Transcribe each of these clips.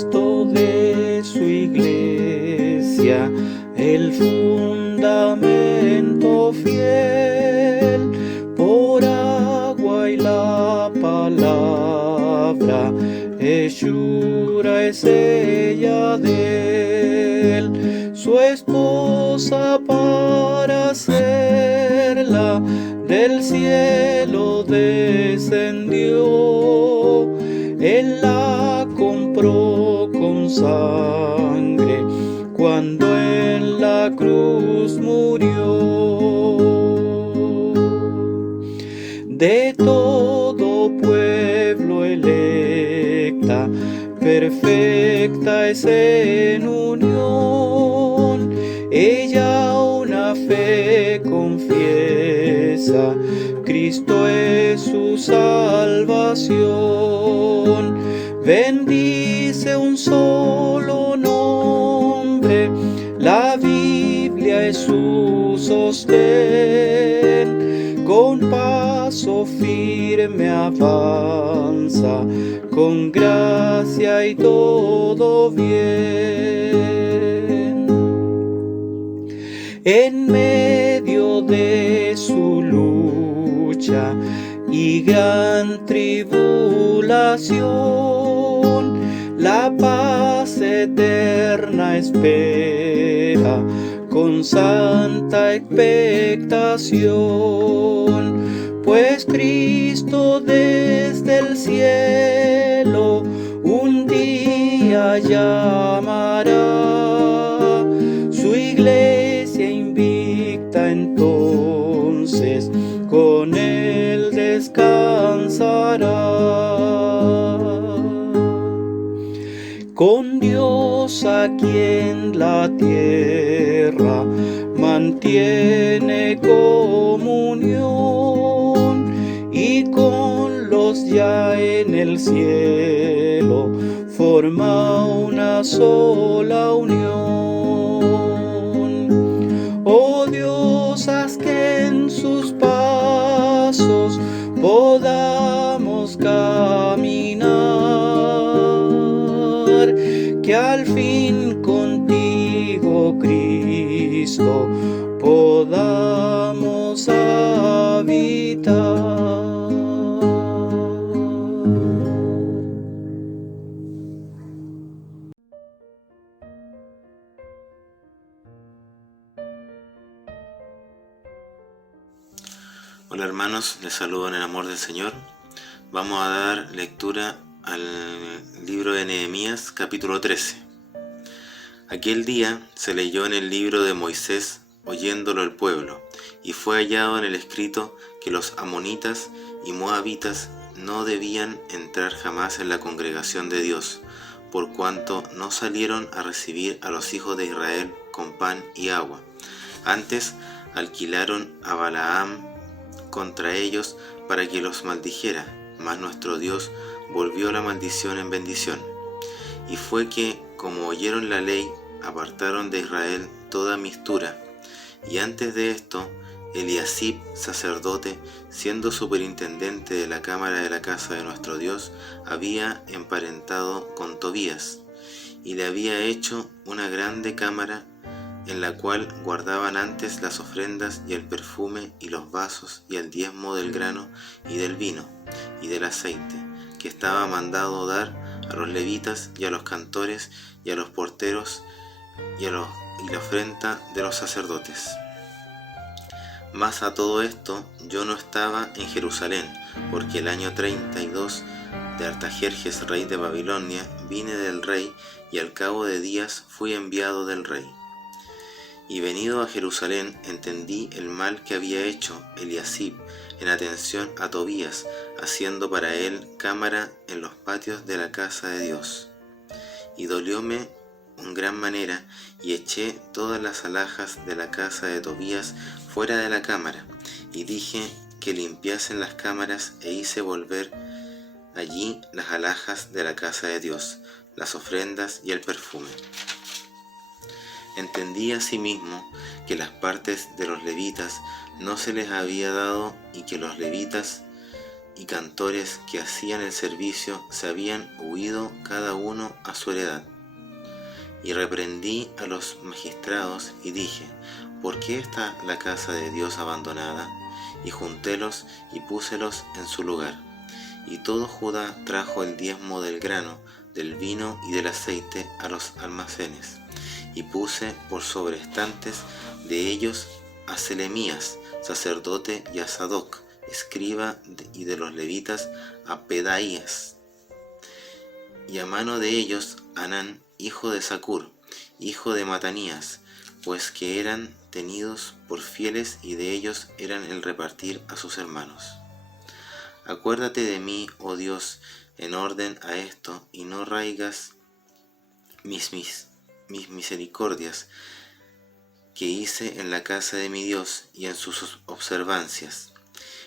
Cristo de su iglesia, el fundamento fiel, por agua y la palabra, hechura es ella de él, su esposa para serla, del cielo descendió, él la compró con sangre, cuando en la cruz murió. De todo pueblo electa, perfecta es en unión, ella una fe confiesa, Cristo es su salvación. Bendice un solo nombre, la Biblia es su sostén, con paso firme avanza, con gracia y todo bien. En medio de su lucha y gran tribulación, la paz eterna espera con santa expectación, pues Cristo desde el cielo un día llamará, su iglesia invicta entonces con él descansará. Con Dios aquí en la tierra mantiene comunión, y con los ya en el cielo forma una sola unión. Oh Dios, haz que en sus pasos podamos caminar, que al fin contigo, Cristo, podamos habitar. Hola hermanos, les saludo en el amor del Señor. Vamos a dar lectura al libro de Nehemías, capítulo 13. Aquel día se leyó en el libro de Moisés, oyéndolo el pueblo, y fue hallado en el escrito que los amonitas y moabitas no debían entrar jamás en la congregación de Dios, por cuanto no salieron a recibir a los hijos de Israel con pan y agua. Antes alquilaron a Balaam contra ellos para que los maldijera, mas nuestro Dios volvió la maldición en bendición. Y fue que, como oyeron la ley, apartaron de Israel toda mistura. Y antes de esto, Eliasib, sacerdote, siendo superintendente de la cámara de la casa de nuestro Dios, había emparentado con Tobías, y le había hecho una grande cámara, en la cual guardaban antes las ofrendas y el perfume y los vasos y el diezmo del grano y del vino y del aceite, que estaba mandado dar a los levitas y a los cantores y a los porteros y la ofrenda de los sacerdotes. Mas a todo esto yo no estaba en Jerusalén, porque el año 32 de Artajerjes, rey de Babilonia, vine del rey, y al cabo de días fui enviado del rey. Y venido a Jerusalén, entendí el mal que había hecho Eliasib en atención a Tobías, haciendo para él cámara en los patios de la casa de Dios. Y dolióme en gran manera, y eché todas las alhajas de la casa de Tobías fuera de la cámara, y dije que limpiasen las cámaras, e hice volver allí las alhajas de la casa de Dios, las ofrendas y el perfume. Entendí asimismo que las partes de los levitas no se les había dado, y que los levitas y cantores que hacían el servicio se habían huido cada uno a su heredad. Y reprendí a los magistrados y dije: ¿por qué está la casa de Dios abandonada? Y juntélos y púselos en su lugar. Y todo Judá trajo el diezmo del grano, del vino y del aceite a los almacenes. Y puse por sobreestantes de ellos a Selemías, sacerdote, y a Sadoc, escriba, y de los levitas a Pedaías. Y a mano de ellos Hanán, hijo de Zacur, hijo de Matanías, pues que eran tenidos por fieles, y de ellos eran el repartir a sus hermanos. Acuérdate de mí, oh Dios, en orden a esto, y no raigas mis misericordias que hice en la casa de mi Dios y en sus observancias.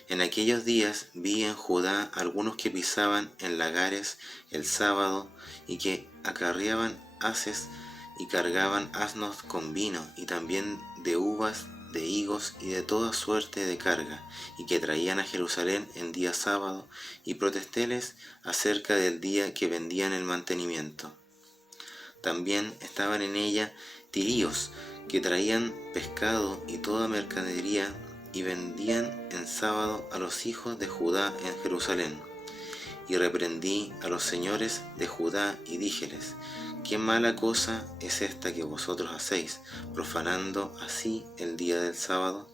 En aquellos días vi en Judá algunos que pisaban en lagares el sábado, y que acarreaban haces y cargaban asnos con vino, y también de uvas, de higos y de toda suerte de carga, y que traían a Jerusalén en día sábado, y protestéles acerca del día que vendían el mantenimiento. También estaban en ella tiríos, que traían pescado y toda mercadería, y vendían en sábado a los hijos de Judá en Jerusalén. Y reprendí a los señores de Judá y díjeles: ¿qué mala cosa es esta que vosotros hacéis, profanando así el día del sábado?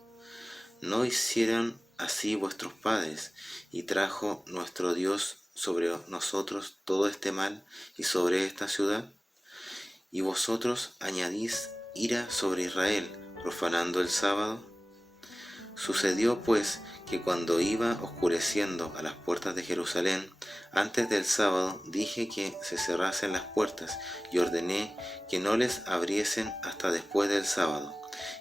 ¿No hicieron así vuestros padres, y trajo nuestro Dios sobre nosotros todo este mal y sobre esta ciudad? Y vosotros añadís ira sobre Israel, profanando el sábado. Sucedió pues que cuando iba oscureciendo a las puertas de Jerusalén, antes del sábado, dije que se cerrasen las puertas, y ordené que no les abriesen hasta después del sábado.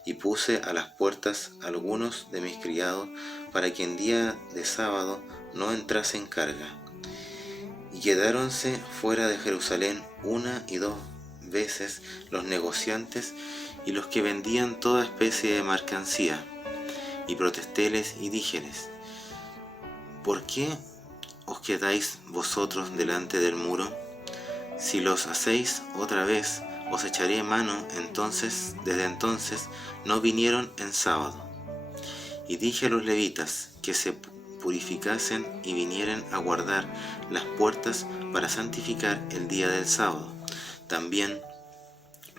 Y puse a las puertas algunos de mis criados, para que en día de sábado no entrasen carga. Y quedáronse fuera de Jerusalén 1 y 2 veces los negociantes y los que vendían toda especie de mercancía. Y protestéles y díjeles: ¿por qué os quedáis vosotros delante del muro? Si los hacéis otra vez, os echaré mano. Desde entonces no vinieron en sábado. Y dije a los levitas que se purificasen y vinieren a guardar las puertas para santificar el día del sábado. También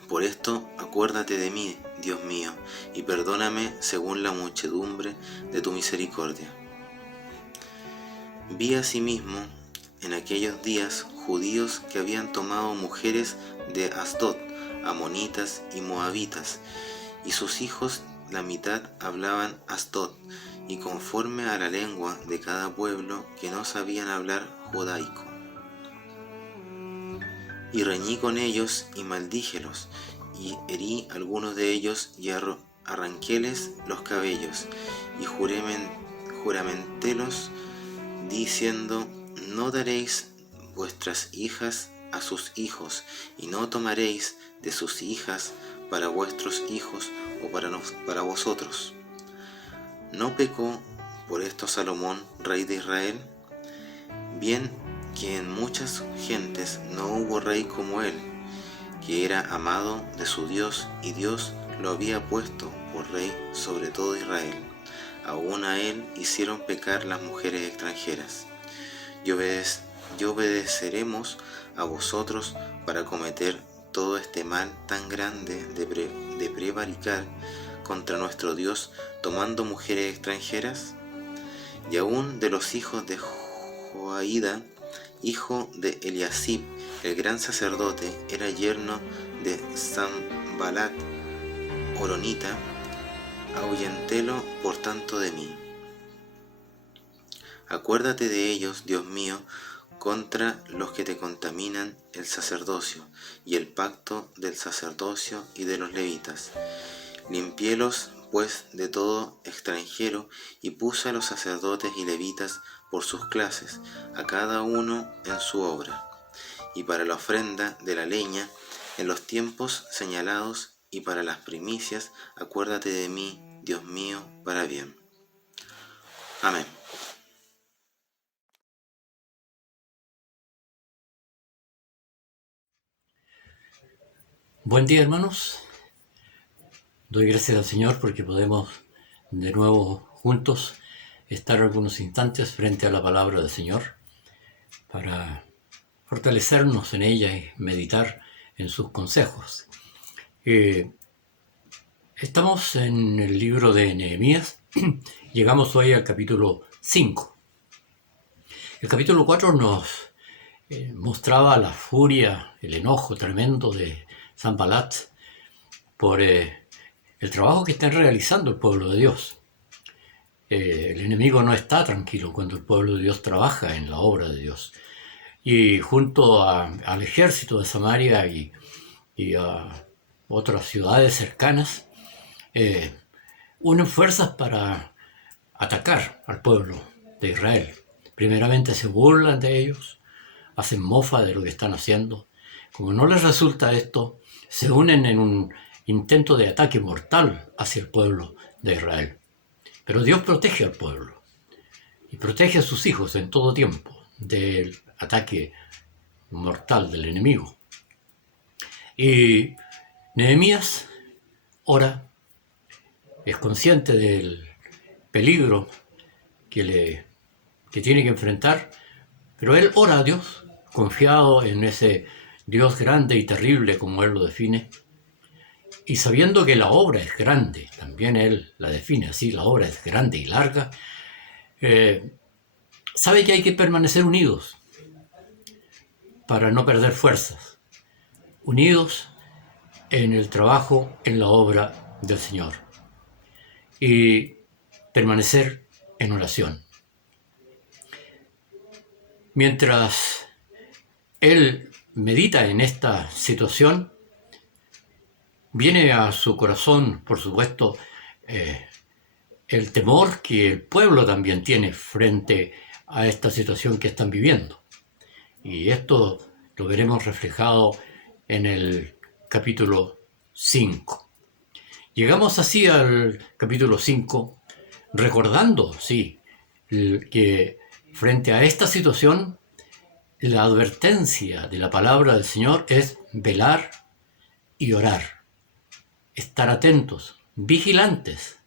por esto acuérdate de mí, Dios mío, y perdóname según la muchedumbre de tu misericordia. Vi asimismo en aquellos días judíos que habían tomado mujeres de Asdod, amonitas y moabitas, y sus hijos la mitad hablaban Asdod, y conforme a la lengua de cada pueblo, que no sabían hablar judaico. Y reñí con ellos y maldíjelos, y herí a algunos de ellos, y arranquéles los cabellos, y juramentélos, diciendo: no daréis vuestras hijas a sus hijos, y no tomaréis de sus hijas para vuestros hijos o para vosotros. ¿No pecó por esto Salomón, rey de Israel? Bien que en muchas gentes no hubo rey como él, que era amado de su Dios, y Dios lo había puesto por rey sobre todo Israel. Aún a él hicieron pecar las mujeres extranjeras. Y obedeceremos a vosotros para cometer todo este mal tan grande de prevaricar contra nuestro Dios, tomando mujeres extranjeras. Y aún de los hijos de Joaída, hijo de Eliasib, el gran sacerdote, era yerno de Sanbalat horonita, ahuyentélo por tanto de mí. Acuérdate de ellos, Dios mío, contra los que te contaminan el sacerdocio y el pacto del sacerdocio y de los levitas. Limpiélos pues de todo extranjero, y puse a los sacerdotes y levitas por sus clases, a cada uno en su obra. Y para la ofrenda de la leña, en los tiempos señalados, y para las primicias, acuérdate de mí, Dios mío, para bien. Amén. Buen día, hermanos. Doy gracias al Señor porque podemos de nuevo juntos estar algunos instantes frente a la palabra del Señor para fortalecernos en ella y meditar en sus consejos. Estamos en el libro de Nehemías. Llegamos hoy al capítulo 5. El capítulo 4 nos mostraba la furia, el enojo tremendo de Sanballat por el trabajo que están realizando el pueblo de Dios. El enemigo no está tranquilo cuando el pueblo de Dios trabaja en la obra de Dios. Y junto al ejército de Samaria y a otras ciudades cercanas, unen fuerzas para atacar al pueblo de Israel. Primeramente se burlan de ellos, hacen mofa de lo que están haciendo. Como no les resulta esto, se unen en un intento de ataque mortal hacia el pueblo de Israel. Pero Dios protege al pueblo y protege a sus hijos en todo tiempo del ataque mortal del enemigo. Y Nehemías ora, es consciente del peligro que tiene que enfrentar, pero él ora a Dios, confiado en ese Dios grande y terrible como él lo define, y sabiendo que la obra es grande, también él la define así, la obra es grande y larga, sabe que hay que permanecer unidos para no perder fuerzas, unidos en el trabajo, en la obra del Señor, y permanecer en oración. Mientras él medita en esta situación, viene a su corazón, por supuesto, el temor que el pueblo también tiene frente a esta situación que están viviendo. Y esto lo veremos reflejado en el capítulo 5. Llegamos así al capítulo 5, recordando, sí, que frente a esta situación, la advertencia de la palabra del Señor es velar y orar, estar atentos, vigilantes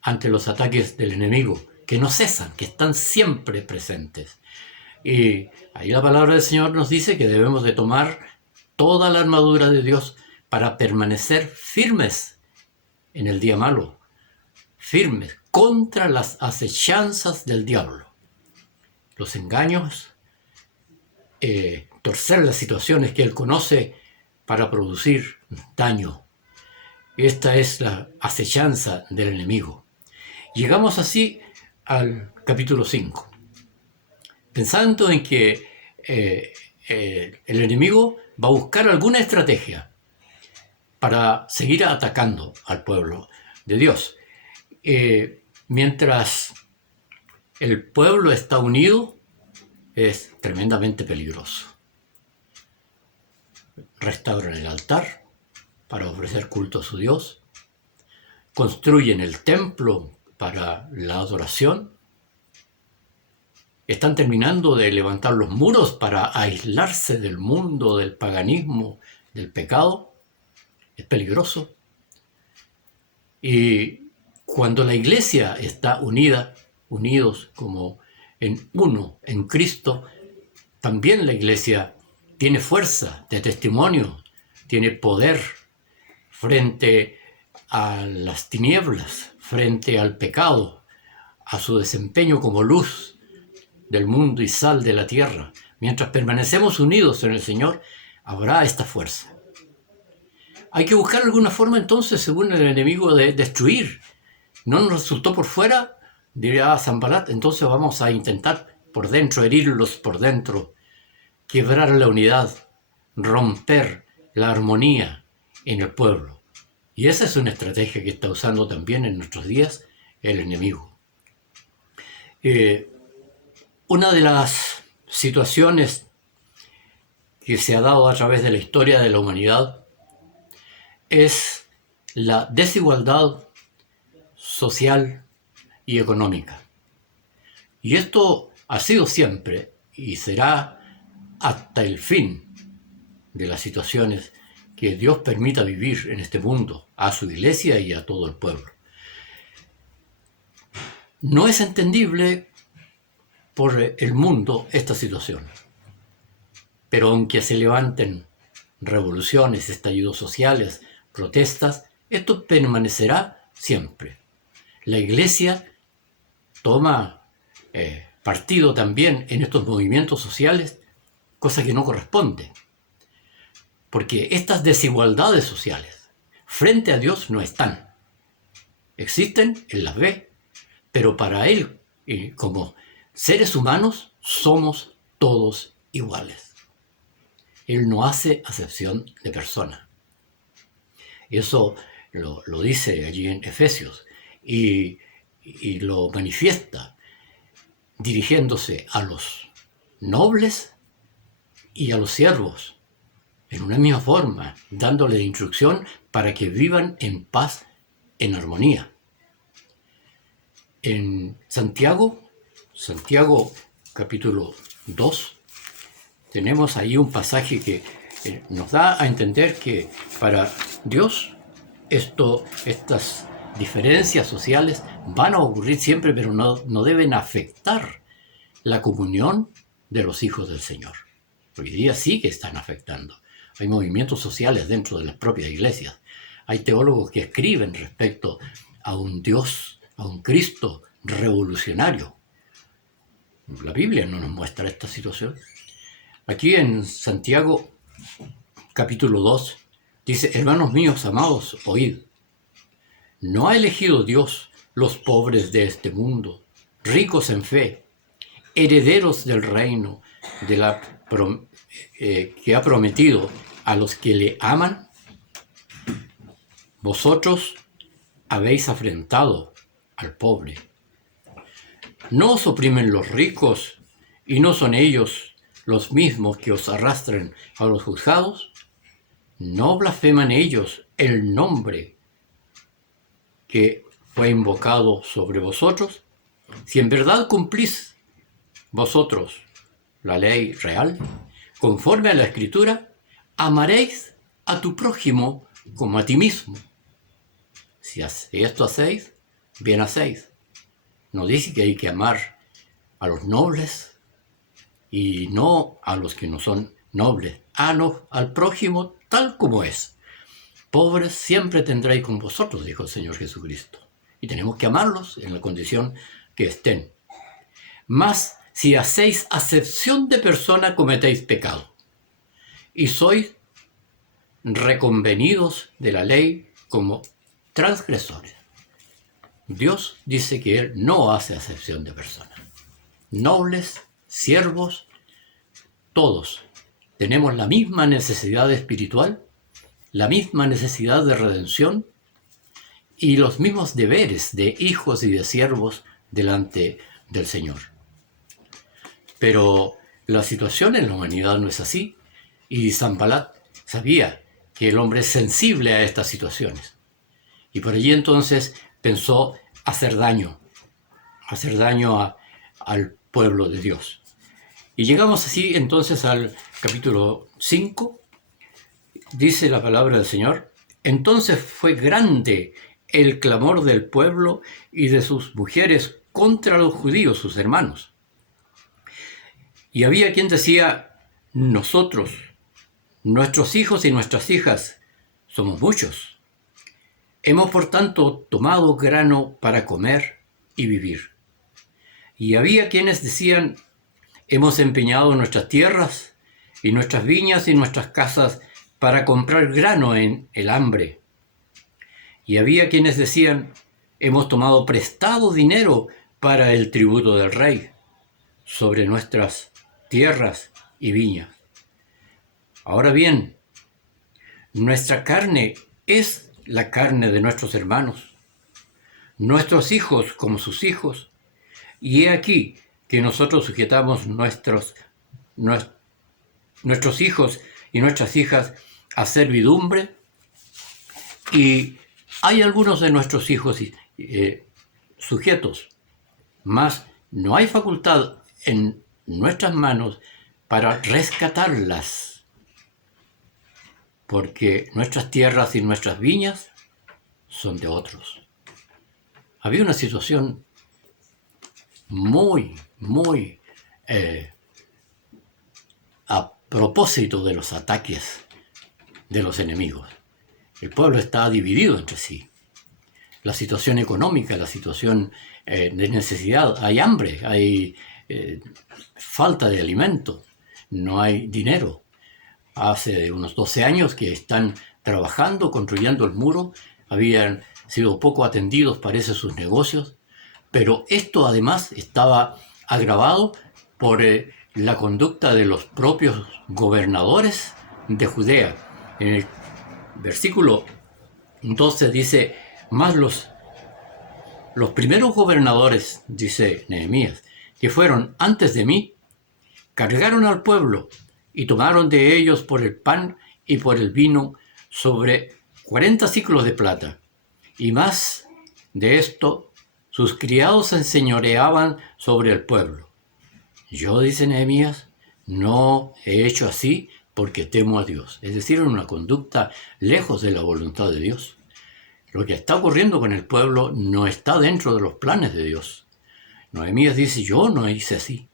ante los ataques del enemigo, que no cesan, que están siempre presentes. Y ahí la palabra del Señor nos dice que debemos de tomar toda la armadura de Dios para permanecer firmes en el día malo, firmes contra las acechanzas del diablo, los engaños, torcer las situaciones que él conoce para producir daño. Esta es la acechanza del enemigo. Llegamos así al capítulo 5, pensando en que el enemigo va a buscar alguna estrategia para seguir atacando al pueblo de Dios. Mientras el pueblo está unido, es tremendamente peligroso. Restauran el altar para ofrecer culto a su Dios, construyen el templo para la adoración, están terminando de levantar los muros para aislarse del mundo, del paganismo, del pecado. Es peligroso. Y cuando la iglesia está unidos como en uno, en Cristo, también la iglesia tiene fuerza de testimonio, tiene poder frente a las tinieblas, frente al pecado, a su desempeño como luz del mundo y sal de la tierra. Mientras permanecemos unidos en el Señor, habrá esta fuerza. Hay que buscar alguna forma entonces, según el enemigo, de destruir. No nos resultó por fuera, diría Sanballat, entonces vamos a intentar por dentro, herirlos por dentro, quebrar la unidad, romper la armonía en el pueblo. Y esa es una estrategia que está usando también en nuestros días el enemigo. Una de las situaciones que se ha dado a través de la historia de la humanidad es la desigualdad social y económica. Y esto ha sido siempre y será hasta el fin de las situaciones que Dios permita vivir en este mundo a su iglesia y a todo el pueblo. No es entendible por el mundo esta situación, pero aunque se levanten revoluciones, estallidos sociales, protestas, esto permanecerá siempre. La iglesia toma partido también en estos movimientos sociales, cosa que no corresponde, porque estas desigualdades sociales frente a Dios no están. Existen, Él las ve, pero para Él, como seres humanos, somos todos iguales. Él no hace acepción de persona. Y eso lo dice allí en Efesios y lo manifiesta dirigiéndose a los nobles y a los siervos en una misma forma, dándole instrucción para que vivan en paz, en armonía. En Santiago capítulo 2, tenemos ahí un pasaje que nos da a entender que para Dios estas diferencias sociales van a ocurrir siempre, pero no deben afectar la comunión de los hijos del Señor. Hoy día sí que están afectando. Hay movimientos sociales dentro de las propias iglesias. Hay teólogos que escriben respecto a un Dios, a un Cristo revolucionario. La Biblia no nos muestra esta situación. Aquí en Santiago, capítulo 2, dice: hermanos míos amados, oíd. ¿No ha elegido Dios los pobres de este mundo, ricos en fe, herederos del reino que ha prometido a los que le aman? Vosotros habéis afrentado al pobre. ¿No os oprimen los ricos y no son ellos los mismos que os arrastran a los juzgados? ¿No blasfeman ellos el nombre que fue invocado sobre vosotros? Si en verdad cumplís vosotros la ley real, conforme a la Escritura, amaréis a tu prójimo como a ti mismo. Si esto hacéis, bien hacéis. No dice que hay que amar a los nobles y no a los que no son nobles. Al prójimo tal como es. Pobres siempre tendréis con vosotros, dijo el Señor Jesucristo. Y tenemos que amarlos en la condición que estén. Mas si hacéis acepción de persona, cometéis pecado. Y sois reconvenidos de la ley como transgresores. Dios dice que Él no hace acepción de personas. Nobles, siervos, todos tenemos la misma necesidad espiritual, la misma necesidad de redención y los mismos deberes de hijos y de siervos delante del Señor. Pero la situación en la humanidad no es así, y Sanballat sabía que el hombre es sensible a estas situaciones. Y por allí entonces pensó hacer daño al pueblo de Dios. Y llegamos así entonces al capítulo 5. Dice la palabra del Señor: entonces fue grande el clamor del pueblo y de sus mujeres contra los judíos, sus hermanos. Y había quien decía: nosotros, nuestros hijos y nuestras hijas, somos muchos. Hemos por tanto tomado grano para comer y vivir. Y había quienes decían: hemos empeñado nuestras tierras y nuestras viñas y nuestras casas para comprar grano en el hambre. Y había quienes decían: hemos tomado prestado dinero para el tributo del rey sobre nuestras tierras y viñas. Ahora bien, nuestra carne es la carne de nuestros hermanos, nuestros hijos como sus hijos, y he aquí que nosotros sujetamos nuestros hijos y nuestras hijas a servidumbre, y hay algunos de nuestros hijos sujetos, mas no hay facultad en nuestras manos para rescatarlas, porque nuestras tierras y nuestras viñas son de otros. Había una situación muy a propósito de los ataques de los enemigos. El pueblo está dividido entre sí. La situación económica, la situación de necesidad, hay hambre, hay falta de alimento, no hay dinero. Hace unos 12 años que están trabajando, construyendo el muro, habían sido poco atendidos, parece, sus negocios, pero esto además estaba agravado por la conducta de los propios gobernadores de Judea. En el versículo 12 dice, más los primeros gobernadores, dice Nehemías, que fueron antes de mí, cargaron al pueblo y tomaron de ellos por el pan y por el vino sobre 40 siclos de plata. Y más de esto, sus criados se enseñoreaban sobre el pueblo. Yo, dice Nehemías, no he hecho así porque temo a Dios. Es decir, en una conducta lejos de la voluntad de Dios. Lo que está ocurriendo con el pueblo no está dentro de los planes de Dios. Nehemías dice, yo no hice así.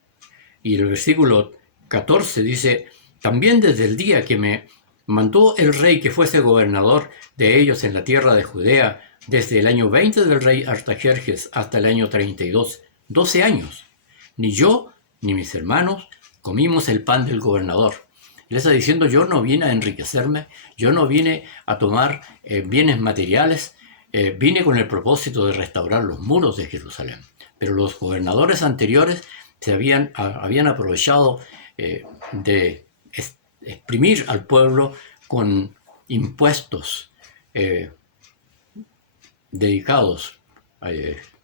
Y el versículo 14 dice, también desde el día que me mandó el rey que fuese gobernador de ellos en la tierra de Judea, desde el año 20 del rey Artajerjes hasta el año 32, 12 años, ni yo ni mis hermanos comimos el pan del gobernador. Le está diciendo, yo no vine a enriquecerme, yo no vine a tomar bienes materiales, vine con el propósito de restaurar los muros de Jerusalén. Pero los gobernadores anteriores se habían aprovechado de exprimir al pueblo con impuestos dedicados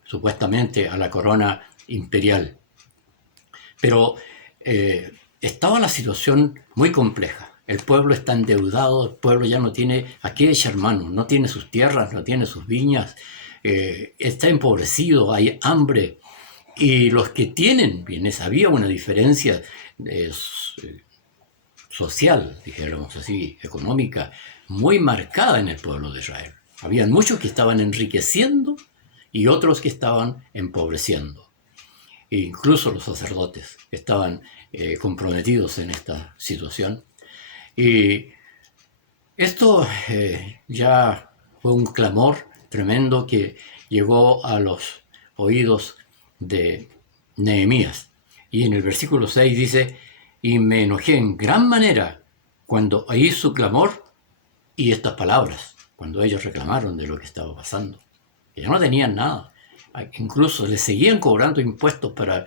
supuestamente a la corona imperial. Pero estaba la situación muy compleja. El pueblo está endeudado, el pueblo ya no tiene a qué echar mano, no tiene sus tierras, no tiene sus viñas, está empobrecido, hay hambre. Y los que tienen bienes, había una diferencia social, dijéramos así, económica, muy marcada en el pueblo de Israel. Habían muchos que estaban enriqueciendo y otros que estaban empobreciendo. E incluso los sacerdotes estaban comprometidos en esta situación. Y esto ya fue un clamor tremendo que llegó a los oídos de Nehemías. Y en el versículo 6 dice, y me enojé en gran manera cuando oí su clamor y estas palabras, cuando ellos reclamaron de lo que estaba pasando. Ya no tenían nada. Incluso les seguían cobrando impuestos para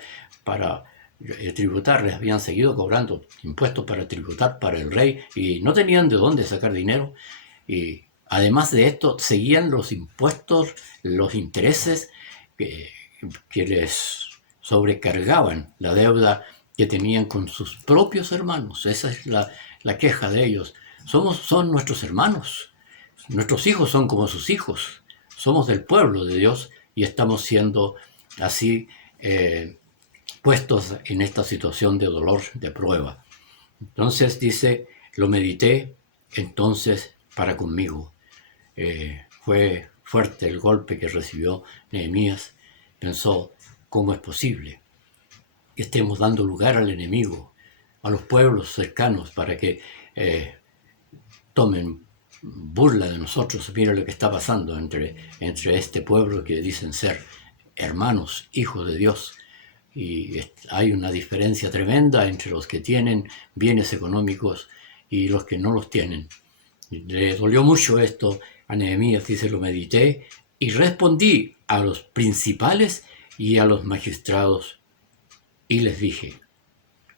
tributar, les habían seguido cobrando impuestos para tributar para el rey y no tenían de dónde sacar dinero. Y además de esto, seguían los impuestos, los intereses que les sobrecargaban la deuda que tenían con sus propios hermanos. Esa es la queja de ellos. Son nuestros hermanos. Nuestros hijos son como sus hijos. Somos del pueblo de Dios y estamos siendo así puestos en esta situación de dolor, de prueba. Entonces dice, lo medité entonces para conmigo. Fue fuerte el golpe que recibió Nehemías. Pensó, ¿cómo es posible que estemos dando lugar al enemigo, a los pueblos cercanos para que tomen burla de nosotros? Mira lo que está pasando entre este pueblo que dicen ser hermanos, hijos de Dios. Y hay una diferencia tremenda entre los que tienen bienes económicos y los que no los tienen. Le dolió mucho esto a Nehemías, dice, lo medité y respondí a los principales y a los magistrados y les dije,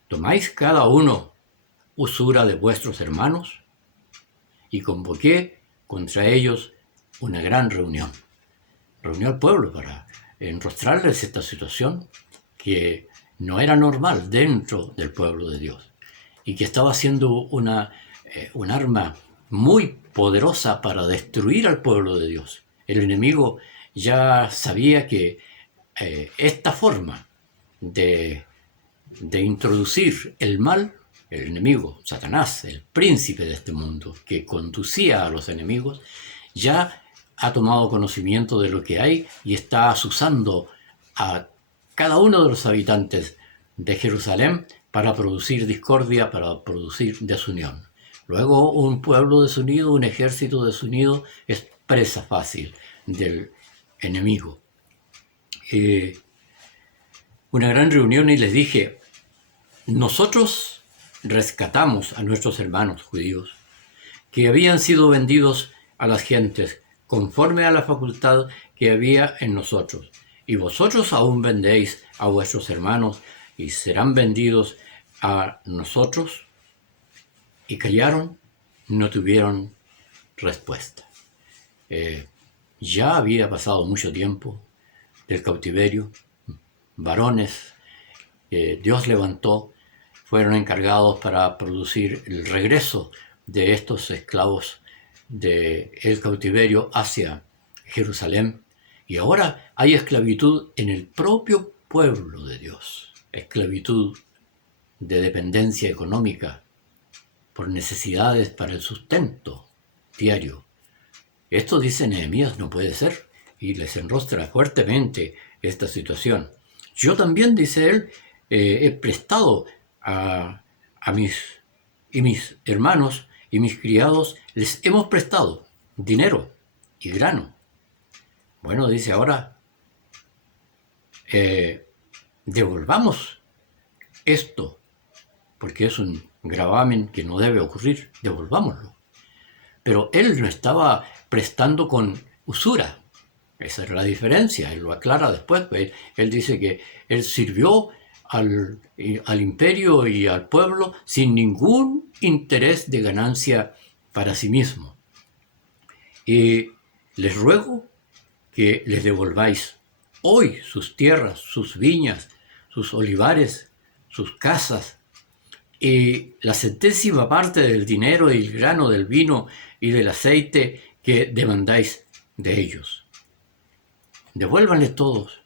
¿tomáis cada uno usura de vuestros hermanos? Y convoqué contra ellos una gran reunión. Reunió al pueblo para enrostrarles esta situación que no era normal dentro del pueblo de Dios y que estaba siendo un arma muy poderosa para destruir al pueblo de Dios. El enemigo ya sabía que esta forma de introducir el mal el enemigo, Satanás, el príncipe de este mundo, que conducía a los enemigos, ya ha tomado conocimiento de lo que hay y está asusando a cada uno de los habitantes de Jerusalén para producir discordia, para producir desunión. Luego, un pueblo desunido, un ejército desunido, es presa fácil del enemigo. Una gran reunión y les dije, nosotros rescatamos a nuestros hermanos judíos que habían sido vendidos a las gentes conforme a la facultad que había en nosotros. Y vosotros aún vendéis a vuestros hermanos y serán vendidos a nosotros. Y callaron, no tuvieron respuesta. Ya había pasado mucho tiempo del cautiverio. Varones Dios levantó, fueron encargados para producir el regreso de estos esclavos del cautiverio hacia Jerusalén. Y ahora hay esclavitud en el propio pueblo de Dios, esclavitud de dependencia económica por necesidades para el sustento diario. Esto, dice Nehemías, no puede ser, y les enrostra fuertemente esta situación. Yo también, dice él, he prestado a mis hermanos y mis criados, les hemos prestado dinero y grano. Bueno, dice ahora, devolvamos esto, porque es un gravamen que no debe ocurrir, devolvámoslo. Pero él no estaba prestando con usura. Esa es la diferencia, él lo aclara después. Él dice que él sirvió al imperio y al pueblo sin ningún interés de ganancia para sí mismo. Y les ruego que les devolváis hoy sus tierras, sus viñas, sus olivares, sus casas, y la centésima parte del dinero, del grano, del vino y del aceite que demandáis de ellos. Devuélvanles todos,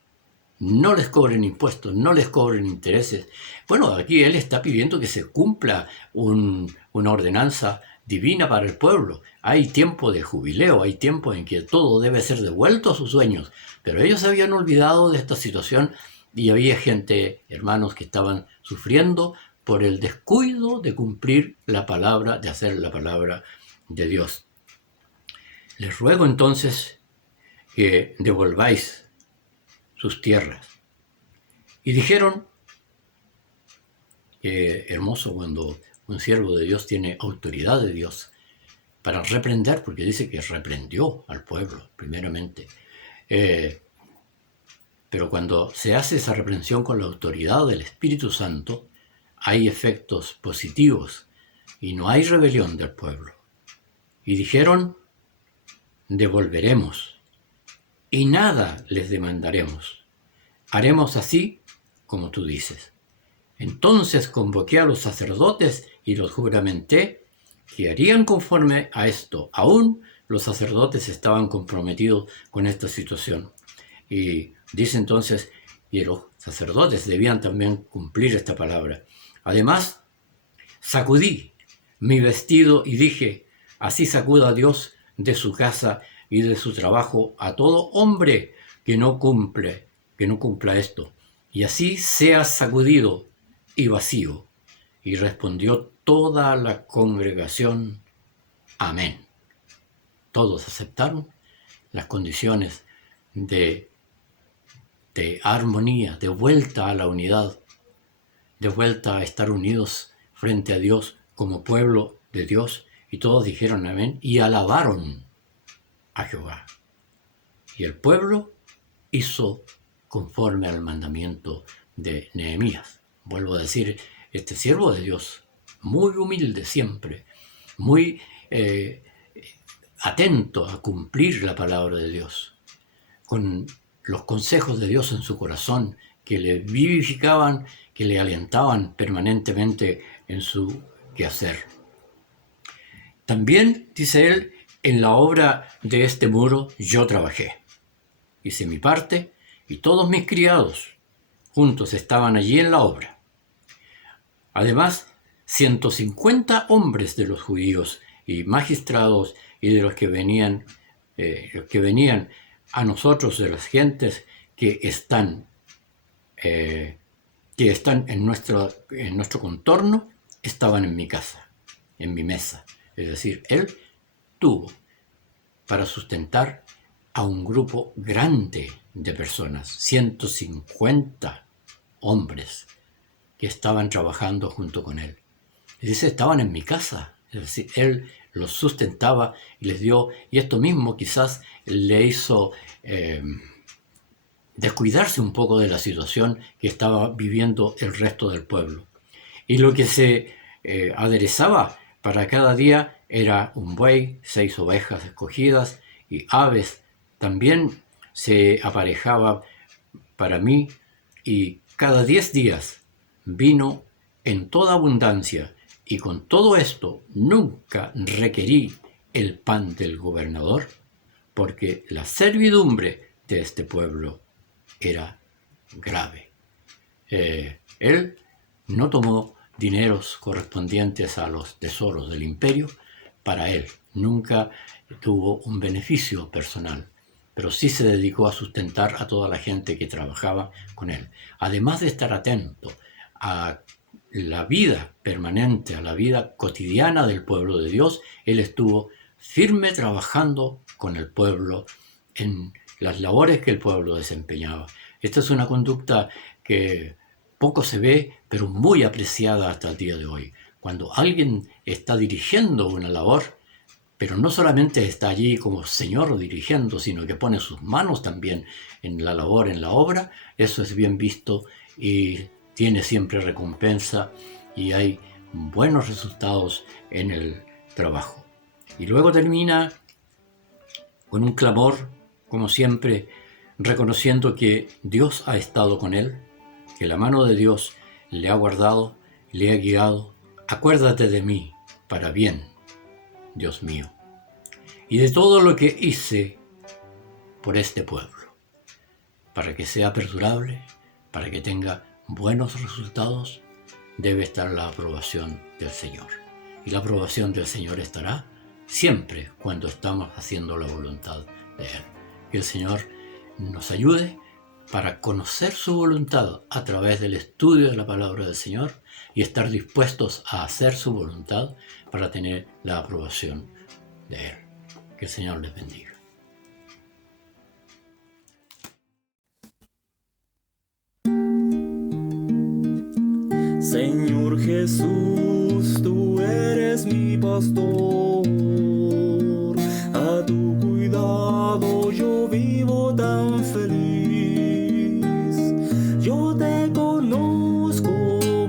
no les cobren impuestos, no les cobren intereses. Bueno, aquí él está pidiendo que se cumpla una ordenanza divina para el pueblo. Hay tiempo de jubileo, hay tiempo en que todo debe ser devuelto a sus dueños, pero ellos se habían olvidado de esta situación y había gente, hermanos, que estaban sufriendo por el descuido de cumplir la palabra, de hacer la palabra de Dios. Les ruego entonces que devolváis sus tierras. Y dijeron, hermoso cuando un siervo de Dios tiene autoridad de Dios para reprender, porque dice que reprendió al pueblo primeramente. Pero cuando se hace esa reprensión con la autoridad del Espíritu Santo, hay efectos positivos y no hay rebelión del pueblo. Y dijeron, devolveremos y nada les demandaremos. Haremos así como tú dices. Entonces convoqué a los sacerdotes y los juramenté que harían conforme a esto. Aún los sacerdotes estaban comprometidos con esta situación. Y dice entonces, y los sacerdotes debían también cumplir esta palabra. Además, sacudí mi vestido y dije, así sacuda Dios de su casa y de su trabajo a todo hombre que no cumpla esto. Y así sea sacudido y vacío. Y respondió toda la congregación, amén. Todos aceptaron las condiciones de armonía, de vuelta a la unidad, de vuelta a estar unidos frente a Dios como pueblo de Dios. Y todos dijeron amén y alabaron a Jehová. Y el pueblo hizo conforme al mandamiento de Nehemías. Vuelvo a decir, este siervo de Dios, muy humilde siempre, muy atento a cumplir la palabra de Dios, con los consejos de Dios en su corazón, que le vivificaban, que le alentaban permanentemente en su quehacer. También, dice él, en la obra de este muro yo trabajé. Hice mi parte y todos mis criados juntos estaban allí en la obra. Además, 150 hombres de los judíos y magistrados y de los que venían a nosotros, de las gentes que están en nuestro contorno, estaban en mi casa, en mi mesa. Es decir, él tuvo para sustentar a un grupo grande de personas, 150 hombres que estaban trabajando junto con él. Y dice, estaban en mi casa. Es decir, él los sustentaba y les dio, y esto mismo quizás le hizo descuidarse un poco de la situación que estaba viviendo el resto del pueblo. Y lo que se aderezaba para cada día era un buey, 6 ovejas escogidas y aves. También se aparejaba para mí, y cada 10 días vino en toda abundancia, y con todo esto nunca requerí el pan del gobernador, porque la servidumbre de este pueblo era grave. Él no tomó dineros correspondientes a los tesoros del imperio para él, nunca tuvo un beneficio personal, pero sí se dedicó a sustentar a toda la gente que trabajaba con él. Además de estar atento a la vida permanente, a la vida cotidiana del pueblo de Dios, él estuvo firme trabajando con el pueblo en las labores que el pueblo desempeñaba. Esta es una conducta que poco se ve, pero muy apreciada hasta el día de hoy. Cuando alguien está dirigiendo una labor, pero no solamente está allí como señor dirigiendo, sino que pone sus manos también en la labor, en la obra, eso es bien visto y tiene siempre recompensa, y hay buenos resultados en el trabajo. Y luego termina con un clamor, como siempre, reconociendo que Dios ha estado con él, que la mano de Dios le ha guardado, le ha guiado. Acuérdate de mí para bien, Dios mío, y de todo lo que hice por este pueblo, para que sea perdurable, para que tenga buenos resultados, debe estar la aprobación del Señor. Y la aprobación del Señor estará siempre cuando estamos haciendo la voluntad de Él. Que el Señor nos ayude para conocer su voluntad a través del estudio de la palabra del Señor y estar dispuestos a hacer su voluntad para tener la aprobación de Él. Que el Señor les bendiga. Señor Jesús, tú eres mi pastor, a tu cuidado yo vivo tan feliz. Yo te conozco,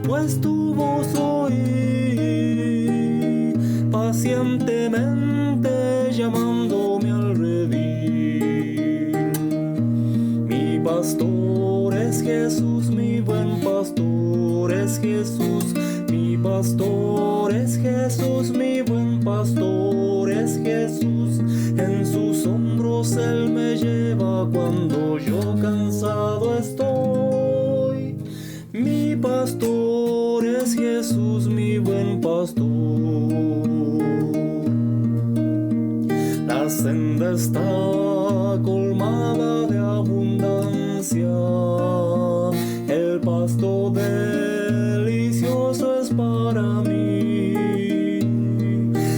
pues tu voz oí, pacientemente llamándome al redil. Mi pastor es Jesús, mi buen pastor es Jesús, mi pastor es Jesús, mi buen pastor es Jesús. En sus hombros Él me lleva cuando yo cansado estoy. Mi pastor es Jesús, mi buen pastor. La senda está colmada de abundancia, el pasto delicioso es para mí.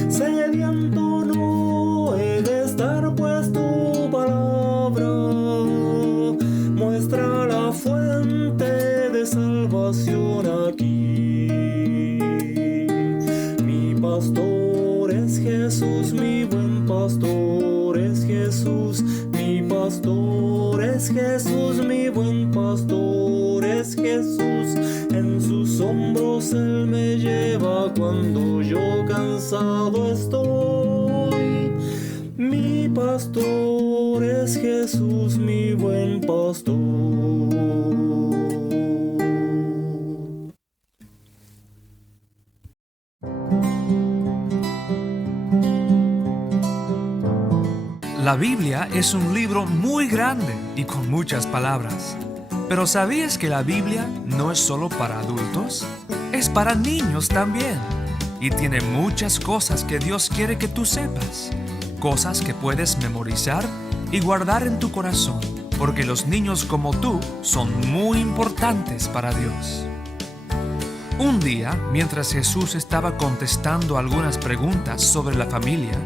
Sediento no he de estar, pues tu palabra muestra la fuente de salvación aquí. Mi pastor es Jesús, mi buen pastor es Jesús, mi pastor es Jesús, mi buen pastor es Jesús. En sus hombros Él me lleva cuando yo cansado estoy. Mi pastor es Jesús, mi buen pastor. La Biblia es un libro muy grande y con muchas palabras. Pero ¿sabías que la Biblia no es solo para adultos? es para niños también y tiene muchas cosas que Dios quiere que tú sepas, cosas que puedes memorizar y guardar en tu corazón, porque los niños como tú son muy importantes para Dios. Un día, mientras Jesús estaba contestando algunas preguntas sobre la familia,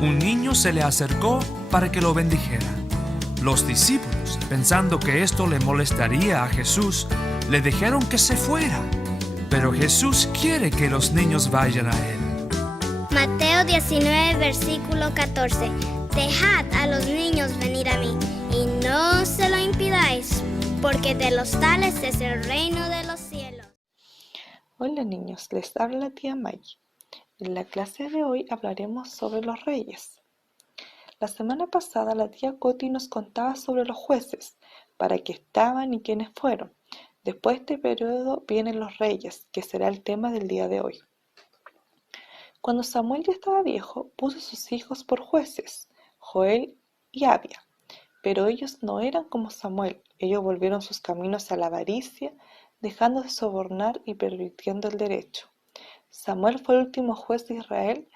un niño se le acercó para que lo bendijera. Los discípulos, pensando que esto le molestaría a Jesús, le dijeron que se fuera. Pero Jesús quiere que los niños vayan a Él. Mateo 19, versículo 14. Dejad a los niños venir a mí, y no se lo impidáis, porque de los tales es el reino de los cielos. Hola niños, les habla la tía Maggie. En la clase de hoy hablaremos sobre los reyes. La semana pasada la tía Coti nos contaba sobre los jueces, para qué estaban y quiénes fueron. Después de este periodo vienen los reyes, que será el tema del día de hoy. Cuando Samuel ya estaba viejo, puso a sus hijos por jueces, Joel y Abia. Pero ellos no eran como Samuel, ellos volvieron sus caminos a la avaricia, dejando de sobornar y pervirtiendo el derecho. Samuel fue el último juez de Israel,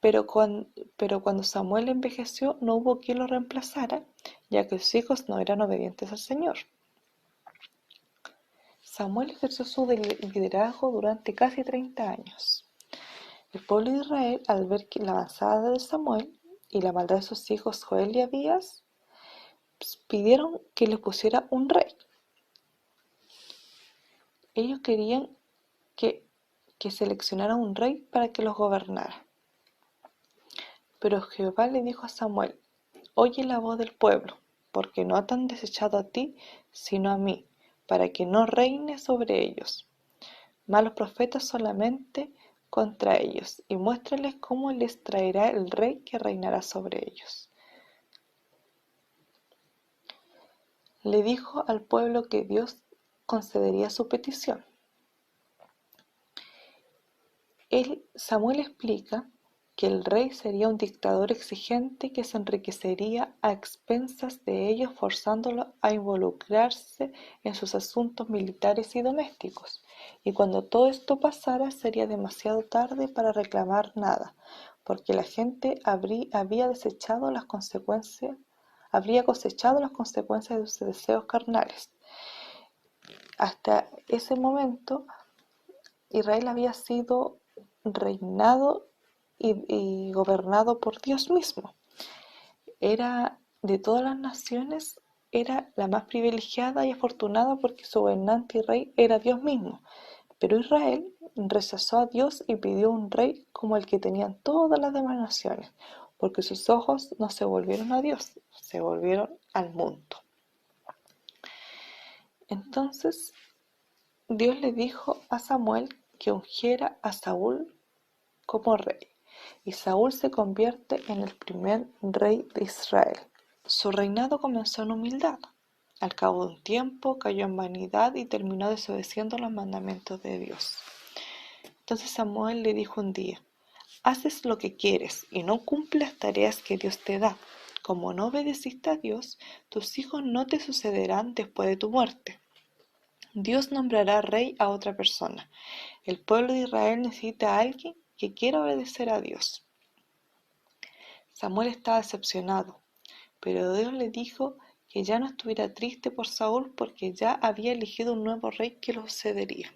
pero cuando Samuel envejeció no hubo quien lo reemplazara, ya que sus hijos no eran obedientes al Señor. Samuel ejerció su liderazgo durante casi 30 años. El pueblo de Israel, al ver la avanzada de Samuel y la maldad de sus hijos Joel y Abías, pidieron que les pusiera un rey. Ellos querían que seleccionara un rey para que los gobernara. Pero Jehová le dijo a Samuel: oye la voz del pueblo, porque no te han desechado a ti, sino a mí, para que no reine sobre ellos. Malos profetas solamente contra ellos, y muéstrales cómo les traerá el rey que reinará sobre ellos. Le dijo al pueblo que Dios concedería su petición. Samuel explica que el rey sería un dictador exigente que se enriquecería a expensas de ellos, forzándolos a involucrarse en sus asuntos militares y domésticos. Y cuando todo esto pasara, sería demasiado tarde para reclamar nada, porque la gente habría cosechado las consecuencias de sus deseos carnales. Hasta ese momento, Israel había sido reinado y gobernado por Dios mismo. Era de todas las naciones, era la más privilegiada y afortunada porque su gobernante y rey era Dios mismo. Pero Israel rechazó a Dios y pidió un rey como el que tenían todas las demás naciones, porque sus ojos no se volvieron a Dios, se volvieron al mundo. Entonces Dios le dijo a Samuel que ungiera a Saúl como rey, y Saúl se convierte en el primer rey de Israel. Su reinado comenzó en humildad. Al cabo de un tiempo cayó en vanidad y terminó desobedeciendo los mandamientos de Dios. Entonces Samuel le dijo un día: haces lo que quieres y no cumples las tareas que Dios te da. Como no obedeciste a Dios, tus hijos no te sucederán después de tu muerte. Dios nombrará rey a otra persona. El pueblo de Israel necesita a alguien que quiera obedecer a Dios. Samuel estaba decepcionado, pero Dios le dijo que ya no estuviera triste por Saúl porque ya había elegido un nuevo rey que lo sucedería.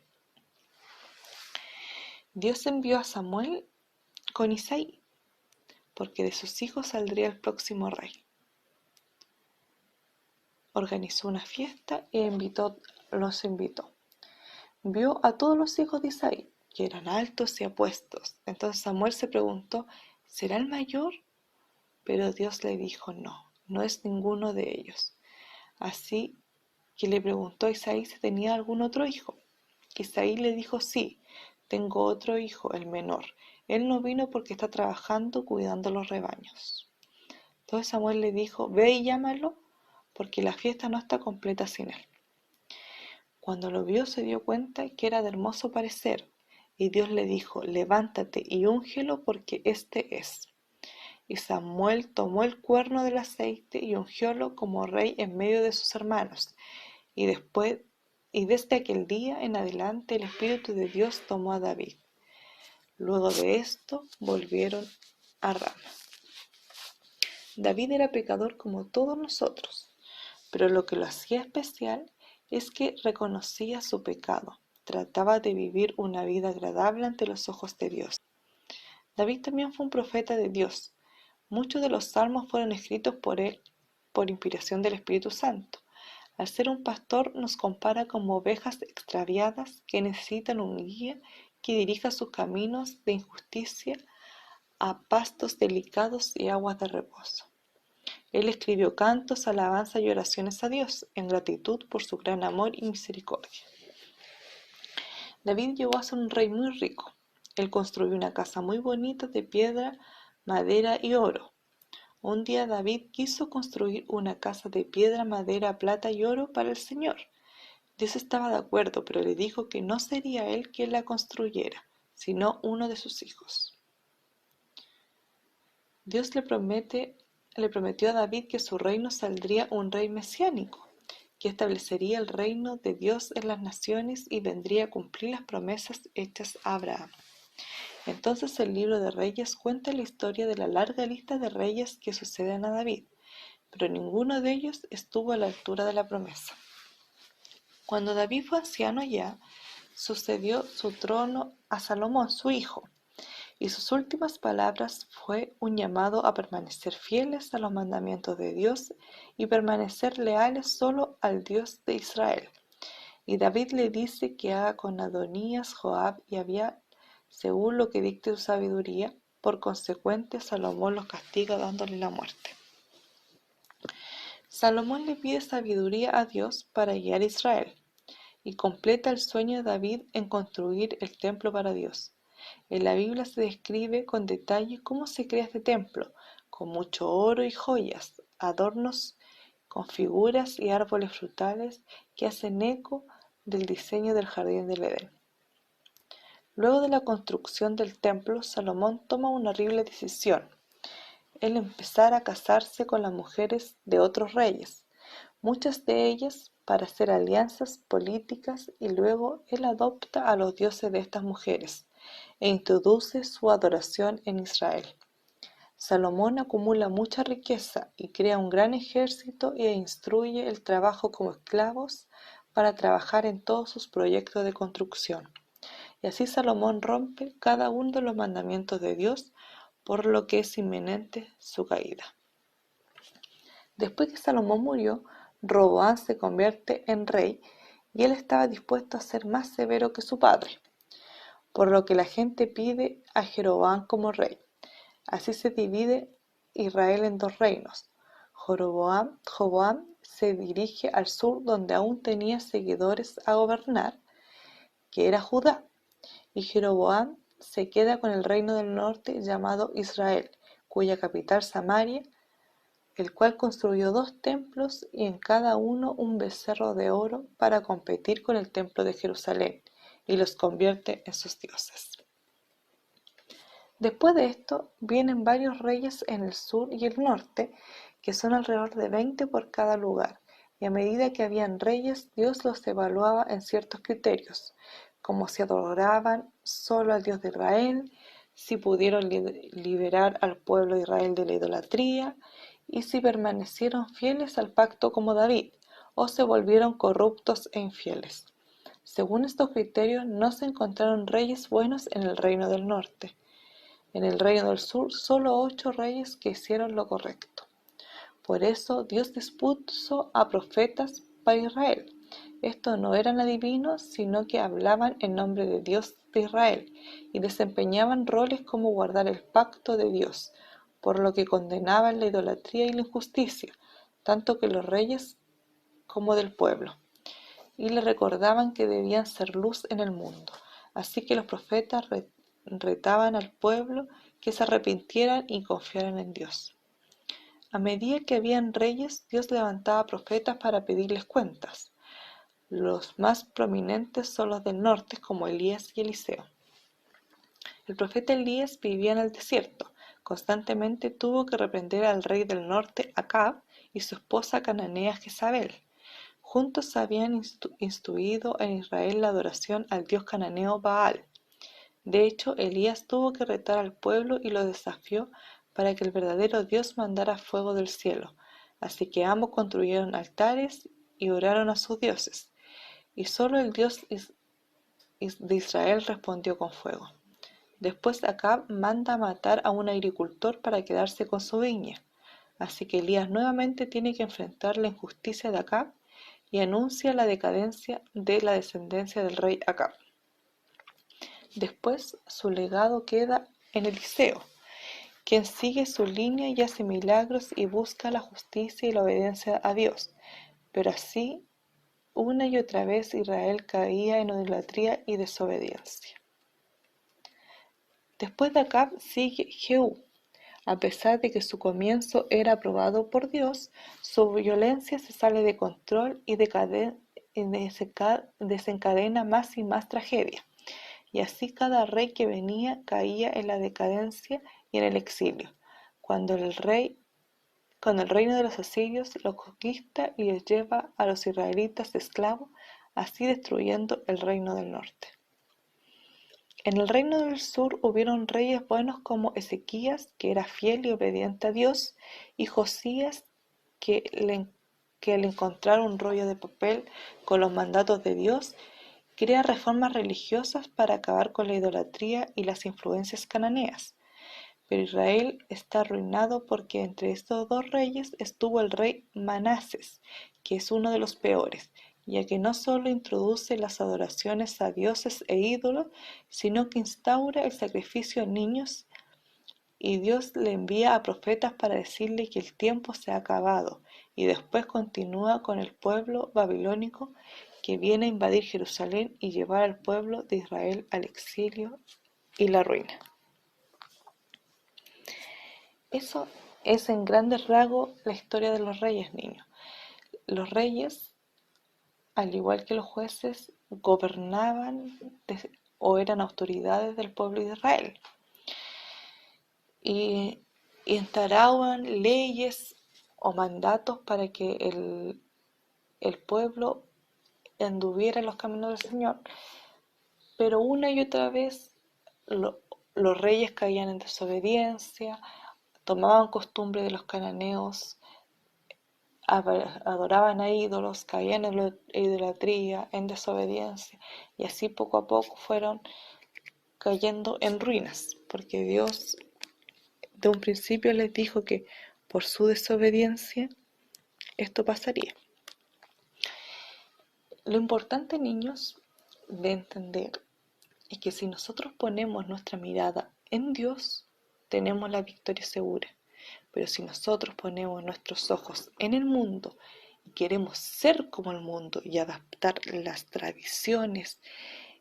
Dios envió a Samuel con Isaí, porque de sus hijos saldría el próximo rey. Organizó una fiesta e los invitó. Vio a todos los hijos de Isaí, que eran altos y apuestos. Entonces Samuel se preguntó: ¿será el mayor? Pero Dios le dijo: no es ninguno de ellos. Así que le preguntó a Isaí si tenía algún otro hijo. Isaí le dijo: sí, tengo otro hijo, el menor. Él no vino porque está trabajando cuidando los rebaños. Entonces Samuel le dijo: ve y llámalo, porque la fiesta no está completa sin él. Cuando lo vio se dio cuenta que era de hermoso parecer, y Dios le dijo: levántate y úngelo, porque este es. Y Samuel tomó el cuerno del aceite y ungiólo como rey en medio de sus hermanos. Y después y desde aquel día en adelante el Espíritu de Dios tomó a David. Luego de esto volvieron a Rama. David era pecador como todos nosotros, pero lo que lo hacía especial es que reconocía su pecado, trataba de vivir una vida agradable ante los ojos de Dios. David también fue un profeta de Dios. Muchos de los salmos fueron escritos por él por inspiración del Espíritu Santo. Al ser un pastor nos compara como ovejas extraviadas que necesitan un guía que dirija sus caminos de injusticia a pastos delicados y aguas de reposo. Él escribió cantos, alabanza y oraciones a Dios en gratitud por su gran amor y misericordia. David llegó a ser un rey muy rico. Él construyó una casa muy bonita de piedra, madera y oro. Un día David quiso construir una casa de piedra, madera, plata y oro para el Señor. Dios estaba de acuerdo, pero le dijo que no sería él quien la construyera, sino uno de sus hijos. Dios le prometió a David que su reino saldría un rey mesiánico, que establecería el reino de Dios en las naciones y vendría a cumplir las promesas hechas a Abraham. Entonces el libro de Reyes cuenta la historia de la larga lista de reyes que suceden a David, pero ninguno de ellos estuvo a la altura de la promesa. Cuando David fue anciano ya, sucedió su trono a Salomón, su hijo, y sus últimas palabras fue un llamado a permanecer fieles a los mandamientos de Dios y permanecer leales solo al Dios de Israel. Y David le dice que haga con Adonías, Joab y Abiat según lo que dicte su sabiduría. Por consecuente, Salomón los castiga dándole la muerte. Salomón le pide sabiduría a Dios para guiar a Israel y completa el sueño de David en construir el templo para Dios. En la Biblia se describe con detalle cómo se crea este templo, con mucho oro y joyas, adornos con figuras y árboles frutales que hacen eco del diseño del jardín del Edén. Luego de la construcción del templo, Salomón toma una horrible decisión: el empezar a casarse con las mujeres de otros reyes, muchas de ellas para hacer alianzas políticas, y luego él adopta a los dioses de estas mujeres e introduce su adoración en Israel. Salomón acumula mucha riqueza y crea un gran ejército e instruye el trabajo como esclavos para trabajar en todos sus proyectos de construcción. Y así Salomón rompe cada uno de los mandamientos de Dios, por lo que es inminente su caída. Después que Salomón murió, Roboam se convierte en rey y él estaba dispuesto a ser más severo que su padre, por lo que la gente pide a Jeroboam como rey. Así se divide Israel en dos reinos. Joboam se dirige al sur, donde aún tenía seguidores a gobernar, que era Judá, y Jeroboam se queda con el reino del norte llamado Israel, cuya capital Samaria, el cual construyó 2 templos y en cada uno un becerro de oro para competir con el templo de Jerusalén, y los convierte en sus dioses. Después de esto vienen varios reyes en el sur y el norte, que son alrededor de 20 por cada lugar, y a medida que habían reyes, Dios los evaluaba en ciertos criterios, como si adoraban solo al Dios de Israel, si pudieron liberar al pueblo de Israel de la idolatría, y si permanecieron fieles al pacto como David, o se volvieron corruptos e infieles. Según estos criterios, no se encontraron reyes buenos en el reino del norte. En el reino del sur, solo 8 reyes que hicieron lo correcto. Por eso Dios dispuso a profetas para Israel. Estos no eran adivinos, sino que hablaban en nombre de Dios de Israel y desempeñaban roles como guardar el pacto de Dios, por lo que condenaban la idolatría y la injusticia, tanto que los reyes como del pueblo, y le recordaban que debían ser luz en el mundo. Así que los profetas retaban al pueblo que se arrepintieran y confiaran en Dios. A medida que habían reyes, Dios levantaba profetas para pedirles cuentas. Los más prominentes son los del norte, como Elías y Eliseo. El profeta Elías vivía en el desierto. Constantemente tuvo que reprender al rey del norte, Acab, y su esposa cananea Jezabel. Juntos habían instruido en Israel la adoración al dios cananeo Baal. De hecho, Elías tuvo que retar al pueblo y lo desafió para que el verdadero Dios mandara fuego del cielo. Así que ambos construyeron altares y oraron a sus dioses. Y solo el Dios de Israel respondió con fuego. Después Acab manda matar a un agricultor para quedarse con su viña. Así que Elías nuevamente tiene que enfrentar la injusticia de Acab y anuncia la decadencia de la descendencia del rey Acab. Después su legado queda en Eliseo, quien sigue su línea y hace milagros y busca la justicia y la obediencia a Dios. Pero así, una y otra vez Israel caía en idolatría y desobediencia. Después de Acab sigue Jehú. A pesar de que su comienzo era aprobado por Dios, su violencia se sale de control y desencadena más y más tragedia. Y así cada rey que venía caía en la decadencia y en el exilio, cuando el reino de los asirios los conquista y les lleva a los israelitas esclavos, así destruyendo el reino del norte. En el reino del sur hubieron reyes buenos como Ezequías, que era fiel y obediente a Dios, y Josías, que al encontrar un rollo de papel con los mandatos de Dios, crea reformas religiosas para acabar con la idolatría y las influencias cananeas. Pero Israel está arruinado porque entre estos dos reyes estuvo el rey Manases, que es uno de los peores, ya que no solo introduce las adoraciones a dioses e ídolos, sino que instaura el sacrificio a niños, y Dios le envía a profetas para decirle que el tiempo se ha acabado, y después continúa con el pueblo babilónico que viene a invadir Jerusalén y llevar al pueblo de Israel al exilio y la ruina. Eso es en grandes rasgos la historia de los reyes, niños. Los reyes, al igual que los jueces, gobernaban o eran autoridades del pueblo de Israel. Y instauraban leyes o mandatos para que el pueblo anduviera en los caminos del Señor. Pero una y otra vez los reyes caían en desobediencia, tomaban costumbre de los cananeos, adoraban a ídolos, caían en la idolatría, en desobediencia, y así poco a poco fueron cayendo en ruinas, porque Dios de un principio les dijo que por su desobediencia esto pasaría. Lo importante, niños, de entender es que si nosotros ponemos nuestra mirada en Dios, tenemos la victoria segura. Pero si nosotros ponemos nuestros ojos en el mundo y queremos ser como el mundo y adaptar las tradiciones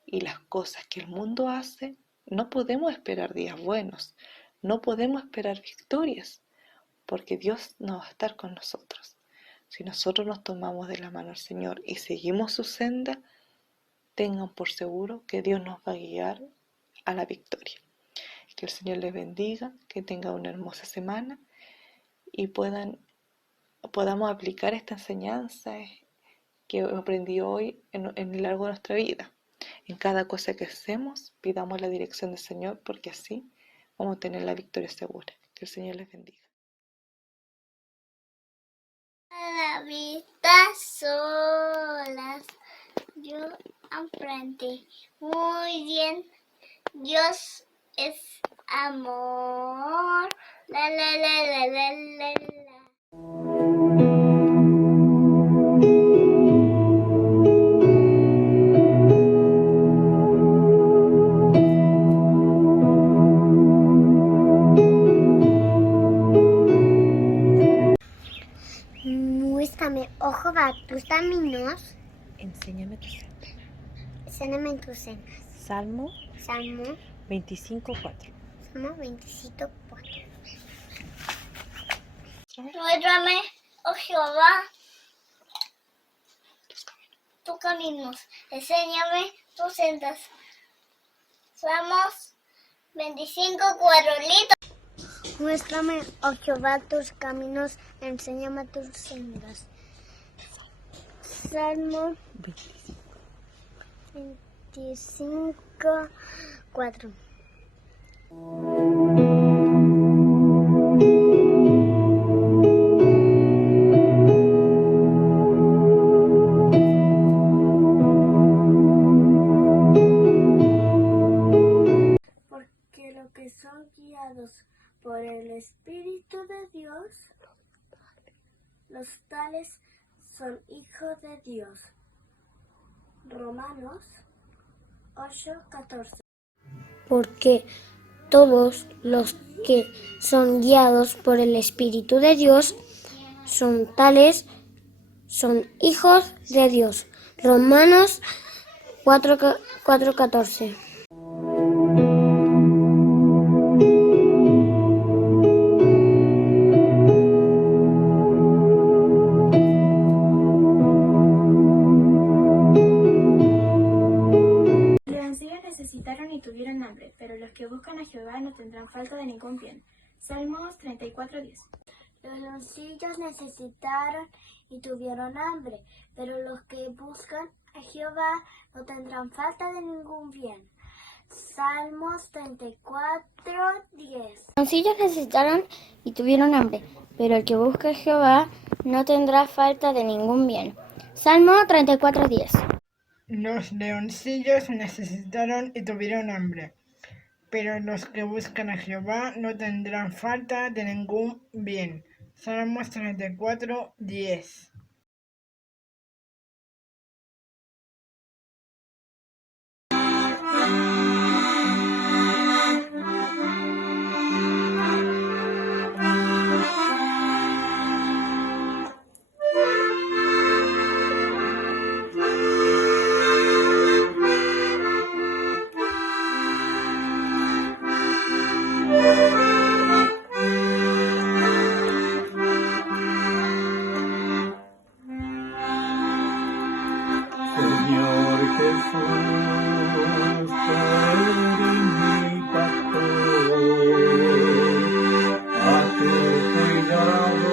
y las cosas que el mundo hace, no podemos esperar días buenos, no podemos esperar victorias, porque Dios no va a estar con nosotros. Si nosotros nos tomamos de la mano al Señor y seguimos su senda, tengan por seguro que Dios nos va a guiar a la victoria. Que el Señor les bendiga, que tengan una hermosa semana y podamos aplicar esta enseñanza que aprendí hoy en el largo de nuestra vida. En cada cosa que hacemos, pidamos la dirección del Señor, porque así vamos a tener la victoria segura. Que el Señor les bendiga. A la vista solas, yo aprendí muy bien. Dios es amor. La la la la la la la. Muéstrame, ojo, va tus caminos. Enséñame tus sendas. Enséñame tus sendas. Salmo Salmo 25:4. Salmo 25:4. Muéstrame, oh Jehová, tus caminos. Enséñame tus sendas. Salmos 25:4. Listo. Muéstrame, oh Jehová, tus caminos. Enséñame tus sendas. Salmo 25, 4. Porque los que son guiados por el Espíritu de Dios, los tales son hijos de Dios. Romanos 8:14. Porque todos los que son guiados por el Espíritu de Dios son tales, son hijos de Dios. Romanos 4:14. Necesitaron y tuvieron hambre, pero los que buscan a Jehová no tendrán falta de ningún bien. Salmos 34:10. Los leoncillos necesitaron y tuvieron hambre, pero los que buscan a Jehová no tendrán falta de ningún bien. Salmos 34:10. Los leoncillos necesitaron y tuvieron hambre, pero el que busca a Jehová no tendrá falta de ningún bien. Salmo 34:10. Los leoncillos necesitaron y tuvieron hambre, pero los que buscan a Jehová no tendrán falta de ningún bien. Salmos 34:10. Señor Jesús, tú eres mi pastor, a tu cuidado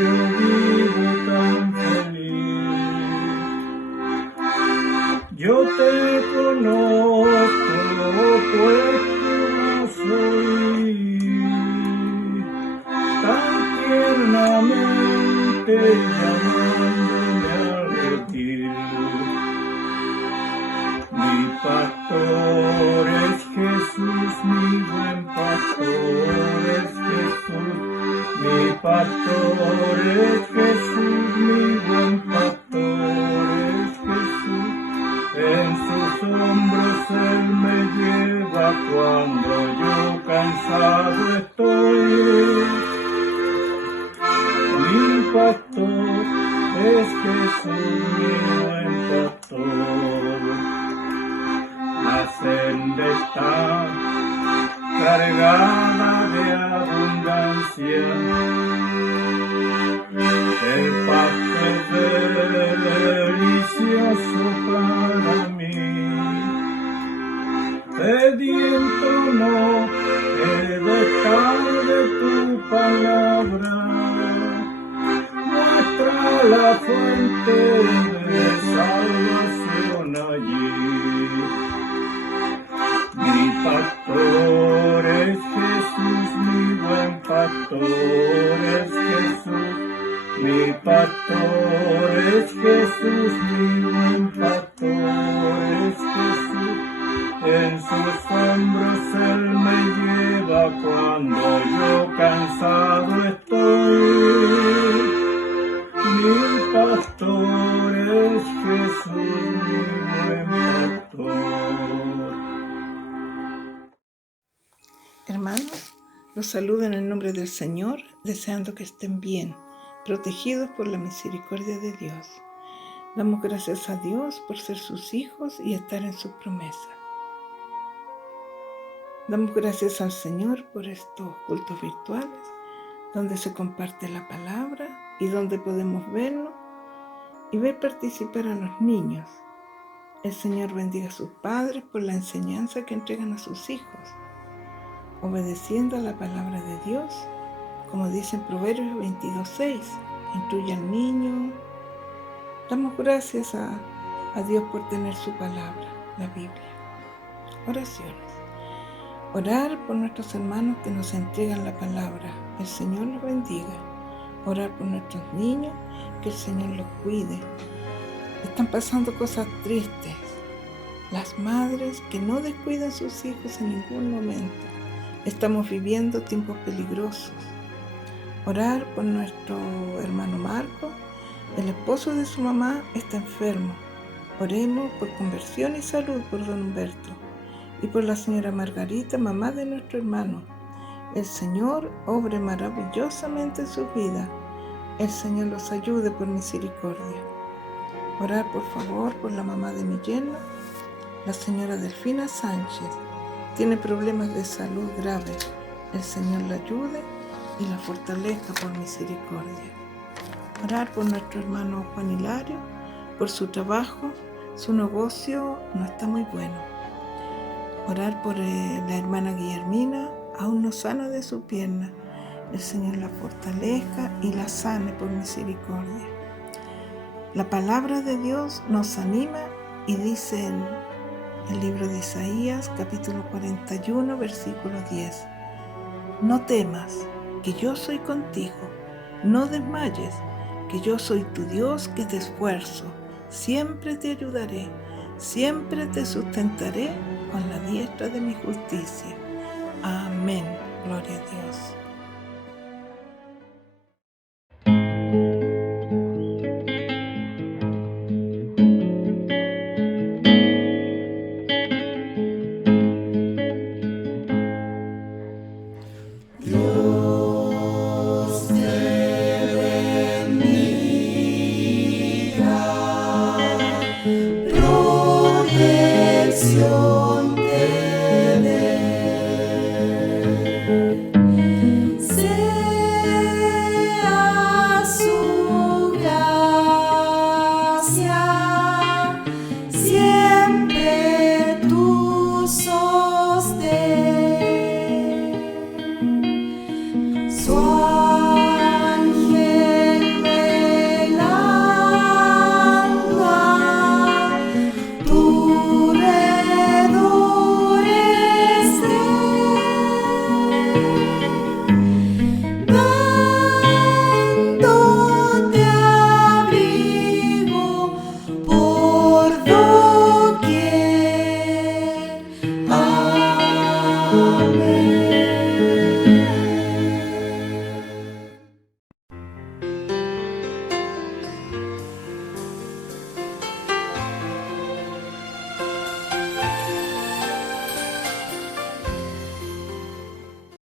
yo vivo tan feliz. Yo te conozco, pues tú soy, tan tiernamente llamándome al retiro. Mi pastor es Jesús, mi buen pastor es Jesús. Mi pastor es Jesús, mi buen pastor es Jesús. En sus hombros Él me lleva cuando yo cansado estoy. Mi pastor es Jesús, mi buen pastor. La senda está cargada de abundancia. El pasto es delicioso para mí. Sediento no he de estar de tu palabra. Muestra la fuente de salvación allí. Mi pastor es Jesús, mi buen pastor es Jesús. Mi pastor es Jesús, mi buen pastor es Jesús. En sus hombros Él me lleva cuando yo cansado estoy. Mi pastor es Jesús, mi buen pastor. Hermanos, los saludo en el nombre del Señor, deseando que estén bien, protegidos por la misericordia de Dios. Damos gracias a Dios por ser sus hijos y estar en sus promesas. Damos gracias al Señor por estos cultos virtuales, donde se comparte la palabra y donde podemos vernos y ver participar a los niños. El Señor bendiga a sus padres por la enseñanza que entregan a sus hijos, obedeciendo a la palabra de Dios, como dice en Proverbios 22:6, instruye al niño Damos gracias a Dios por tener su palabra, la Biblia. Oraciones. Orar por nuestros hermanos que nos entregan la palabra. El Señor los bendiga. Orar por nuestros niños, que el Señor los cuide. Están pasando cosas tristes. Las madres que no descuidan sus hijos en ningún momento. Estamos viviendo tiempos peligrosos. Orar por nuestro hermano Marco. El esposo de su mamá está enfermo. Oremos por conversión y salud por don Humberto y por la señora Margarita, mamá de nuestro hermano. El Señor obre maravillosamente en sus vidas. El Señor los ayude por misericordia. Orar por favor por la mamá de mi yerno, la señora Delfina Sánchez. Tiene problemas de salud graves. El Señor la ayude y la fortalezca por misericordia. Orar por nuestro hermano Juan Hilario, por su trabajo. Su negocio no está muy bueno. Orar por la hermana Guillermina, aún no sana de su pierna. El Señor la fortalezca y la sane por misericordia. La palabra de Dios nos anima y dice en el libro de Isaías, capítulo 41, versículo 10. No temas, que yo soy contigo. No desmayes, que yo soy tu Dios que te esfuerzo. Siempre te ayudaré, siempre te sustentaré con la diestra de mi justicia. Amén. Gloria a Dios.